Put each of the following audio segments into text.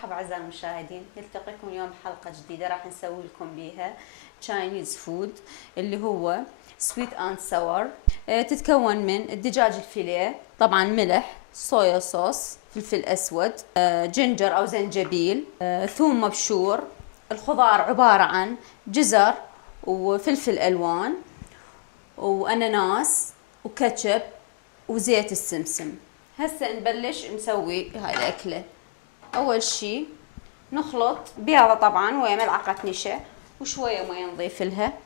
مرحبا أعزائي المشاهدين، نلتقيكم اليوم بحلقة جديدة راح نسوي لكم بيها تشاينيز فود اللي هو سويت اند ساور. تتكون من الدجاج الفيليه، طبعا ملح، صويا صوص، فلفل أسود، جنجر أو زنجبيل، ثوم مبشور. الخضار عبارة عن جزر وفلفل ألوان وأناناس وكاتشب وزيت السمسم. هسه نبلش نسوي هاي الأكلة. اول شي نخلط بيضة طبعا ويا ملعقة نشا وشوية مية نضيف لها،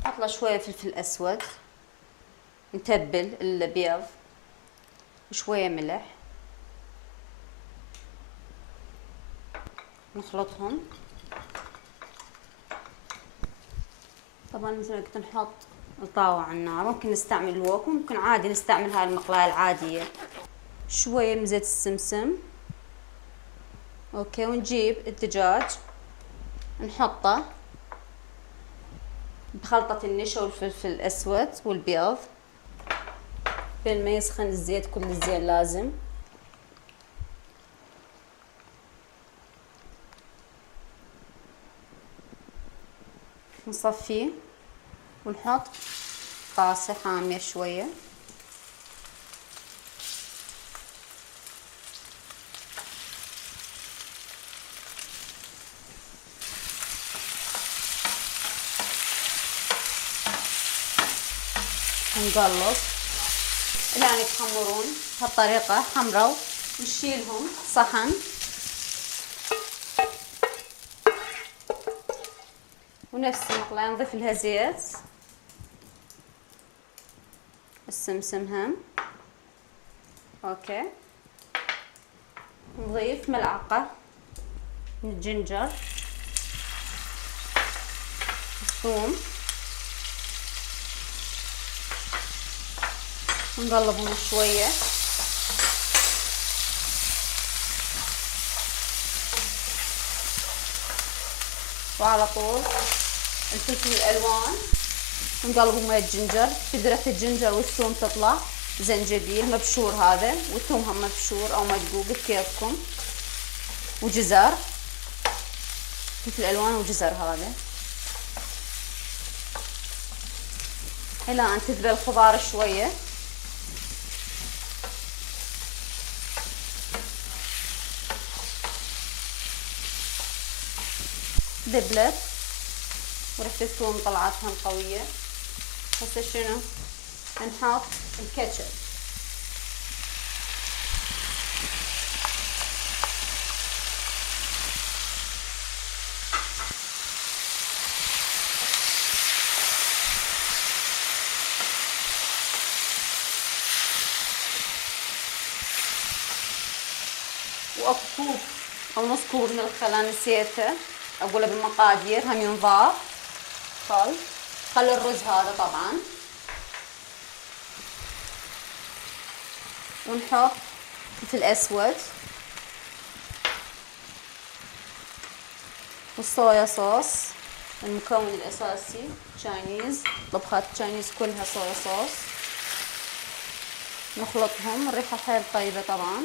نحط شوية فلفل اسود، نتبل البيض وشوية ملح، نخلطهم. طبعا مثل ما قلت نحط الطاوة على النار، ممكن نستعمل الوك، ممكن عادي نستعمل هاي المقلاية العادية. شوية من زيت السمسم. اوكي، ونجيب الدجاج نحطه بخلطة النشا والفلفل الأسود والبيض بين ما يسخن الزيت كل الزين لازم. نصفيه ونحط طاسة حامية شوية، نقلب الآن يتحمرون بهالطريقة حمروا. نشيلهم صحن ونفس المقلاية نضيف لها زيت السمسم هم. اوكي، نضيف ملعقة من الجنجر، الثوم، نقلبهم شوية. وعلى طول الفلفل الألوان نقلبهم مع الجنجر، بذرة الجنجر والثوم تطلع، زنجبيل مبشور هذا والثوم هم مبشور أو مدقوق بكيفكم، وجزر، فلفل الألوان وجزر هذا. إلى أن تذبل الخضار شوية. ذبلت وريحة الثوم طلعت هم قوية. هسه شنو نحط؟ الكاتشب. واكو كوب او نص كوب من الخل نسيته اقوله بالمقادير هم ينضاف. خل الرز هذا طبعا. ونحط فلفل اسود والصويا صوص، المكون الاساسي تشاينيز، طبخات تشاينيز كلها صويا صوص. نخلطهم، الريحة حيل طيبة طبعا.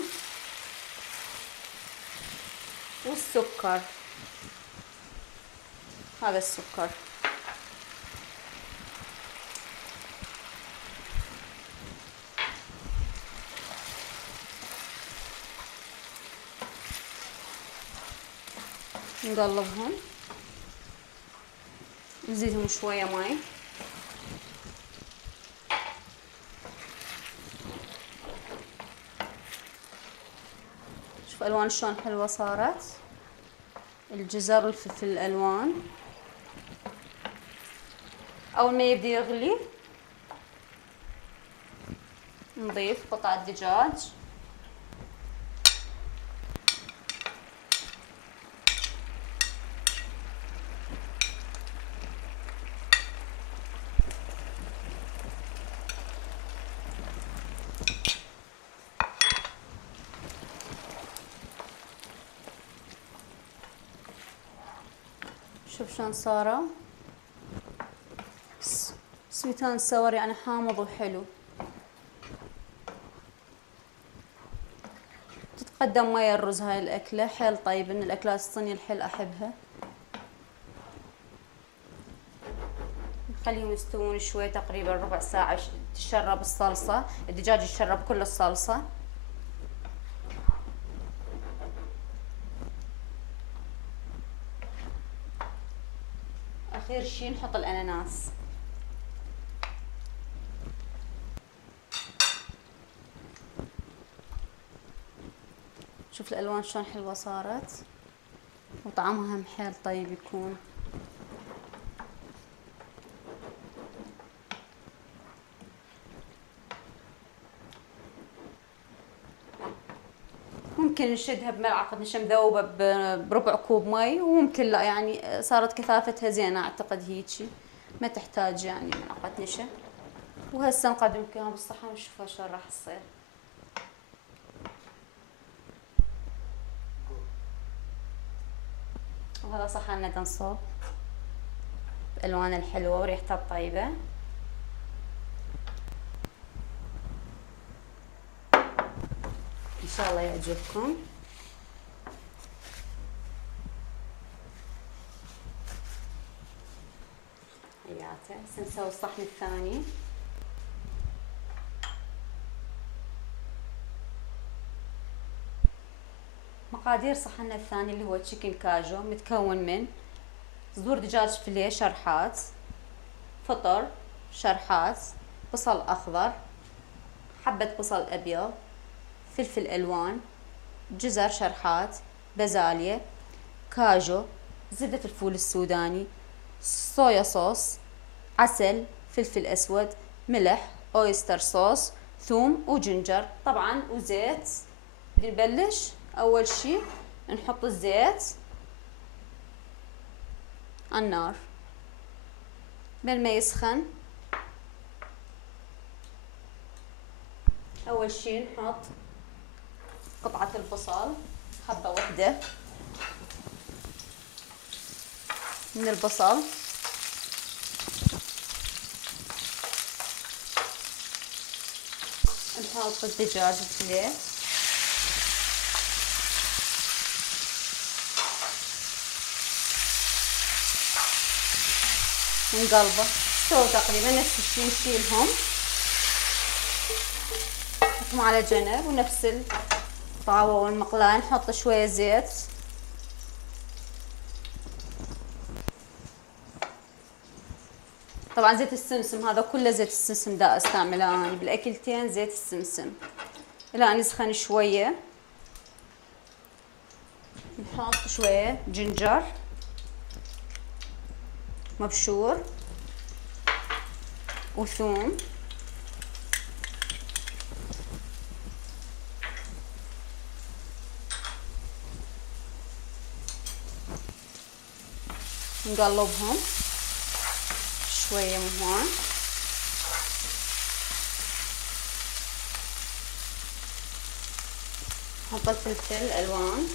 والسكر، هذا السكر. نقلبهم، نزيدهم شوية ماي. شوف الوان شلون حلوة صارت، الجزر والفلفل الالوان. اول ما يبدي يغلي نضيف قطع الدجاج، شوف شلون صاروا سويت اند ساور، يعني حامض وحلو. قدم مي الرز. هاي الأكلة حيل طيبة، من الأكلات الصينية الحيل أحبها. خليهم يستوون شوي، تقريبا ربع ساعة تشرب الصلصة، الدجاج يشرب كل الصلصة. آخر شي نحط الأناناس. شوف الألوان شلون حلوة صارت، وطعمها هم حيل طيب يكون. ممكن نشدها بملعقة نشا مذوبة بربع كوب مي، وممكن لا، يعني صارت كثافتها زينة اعتقد هيجي، ما تحتاج يعني ملعقة نشا. وهسه نقدم لكم اياها بالصحن ونشوفها شلون راح تصير. وهذا صحننا تنصب بألوان الحلوة وريحتها الطيبة. ان شاء الله يعجبكم. حياته. هسه نسوي الصحن الثاني. مقادير صحننا الثاني اللي هو تشيكن كاجو، متكون من صدور دجاج فيليه شرحات، فطر شرحات، بصل أخضر، حبة بصل أبيض، فلفل ألوان، جزر شرحات، بازاليا، كاجو، زبدة الفول السوداني، صويا صوص، عسل، فلفل أسود، ملح، أويستر صوص، ثوم وجنجر طبعا وزيت. نبلش أول شي نحط الزيت على النار بين ما يسخن. أول شي نحط قطعة البصل، حبة واحدة من البصل، نحط الدجاج الفيليه، ونقلبه. استووا تقريبا نفس الشي، نشيلهم نحطهم على جنب. ونفس الطاوة والمقلاة نحط شوية زيت، طبعا زيت السمسم هذا كله زيت السمسم دا استعمله انا بالاكلتين، زيت السمسم. الى ان يسخن شوية نحط شوية جنجر مبشور وثوم، نقلبهم شوية من هون. نحط الفلفل الألوان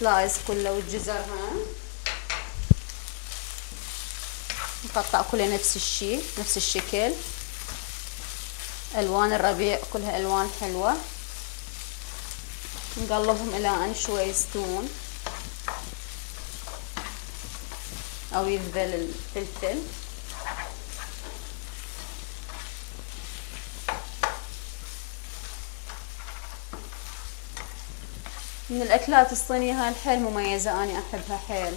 سلايز كله، والجزر هون نقطع كله نفس الشي نفس الشكل. ألوان الربيع كلها ألوان حلوة. نقلبهم إلى أن شوي يستوون أو يذبل الفلفل. من الأكلات الصينية هاي الحيل مميزة، أنا أحبها حيل.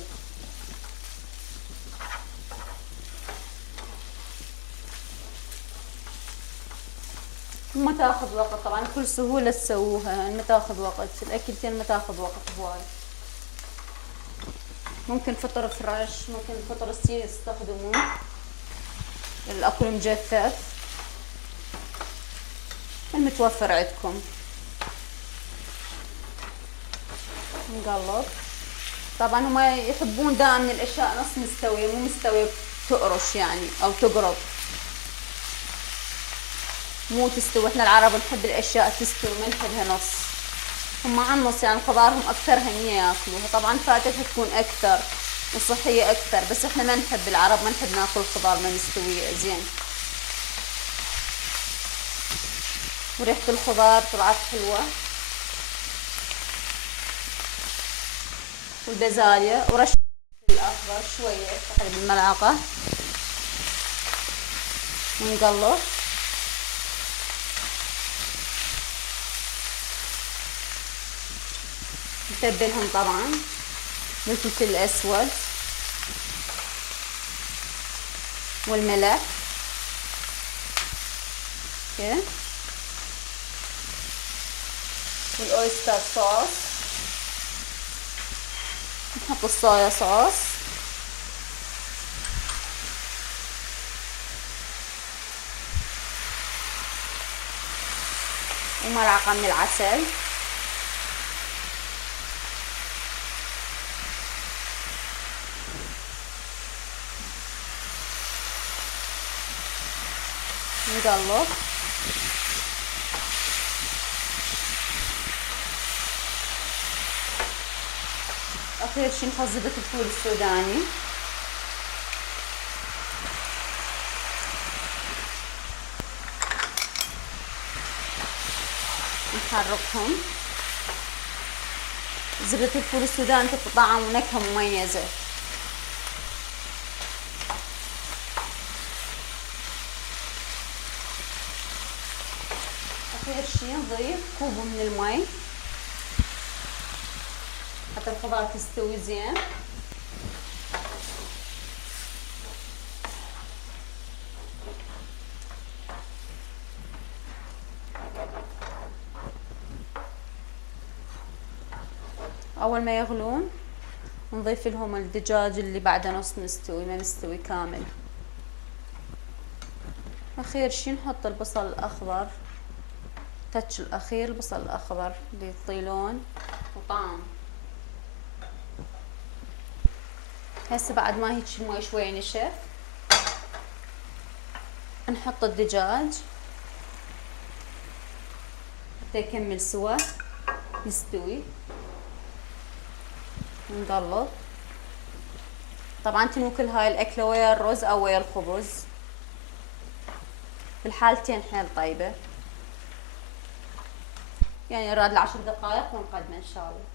ما تاخذ وقت طبعا، بكل سهولة تسووها، ما تاخذ وقت الأكلتين، ما تاخذ وقت هواي. ممكن فطر فريش، ممكن فطر الصيني تستخدموه، الأكل مجفف المتوفر عندكم. نقلب. طبعا هم يحبون دائما الاشياء نص مستويه، مو مستويه تقرش يعني او تقرب، مو تستوي. احنا العرب نحب الاشياء تستوي، ما نحبها نص. هم على النص يعني خضارهم اكثر هنيه ياكلوها، طبعا فائدتها تكون اكثر وصحيه اكثر، بس احنا ما نحب العرب، ما نحب ناكل خضار ما مستويه زين. وريحة الخضار طلعت حلوة، والبازاليا، ورش الأخضر شوية تقريبا بالملعقة، ونقلب. نتبلهم طبعا بالفلفل الأسود والملح اوكي، والاويستر صوص، نحط الصويا صوص، وملعقة من العسل، نقلب. اخر شي نحط زبدة الفول السوداني، نحركهم. زبدة الفول السوداني تعطي طعم ونكهة مميزة. اخر شي نضيف كوب من المي حتى الخضار تستوي زين. اول ما يغلون نضيف لهم الدجاج اللي بعده نص مستوي ما مستوي كامل. اخير شي نحط البصل الاخضر، التاتش الاخير البصل الاخضر اللي يعطي لون وطعم. هسه بعد ما هيك المي شوي نشف نحط الدجاج حتى يكمل سوا يستوي، نقلب. طبعا تنوكل هاي الاكله ويا الرز او ويا الخبز، بالحالتين حيل طيبه. يعني راد ال10 دقائق ونقدمه ان شاء الله.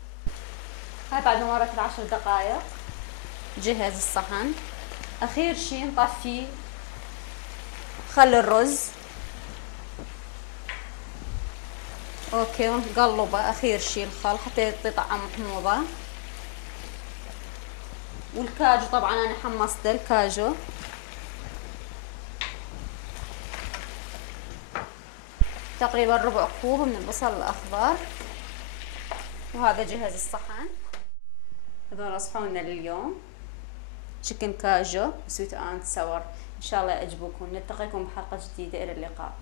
هاي بعد ما مرت ال10 دقائق جهز الصحن. اخير شي نطفي خل الرز اوكي، ونقلبه اخير شي الخل حتى يعطي طعم حموضه. والكاجو طبعا انا حمصت الكاجو، تقريبا ربع كوب من البصل الاخضر. وهذا جهز الصحن. هذول صحوننا لليوم، تشيكن كاجو سويت اند ساور. ان شاء الله يعجبكم. نلتقيكم بحلقة جديدة، الى اللقاء.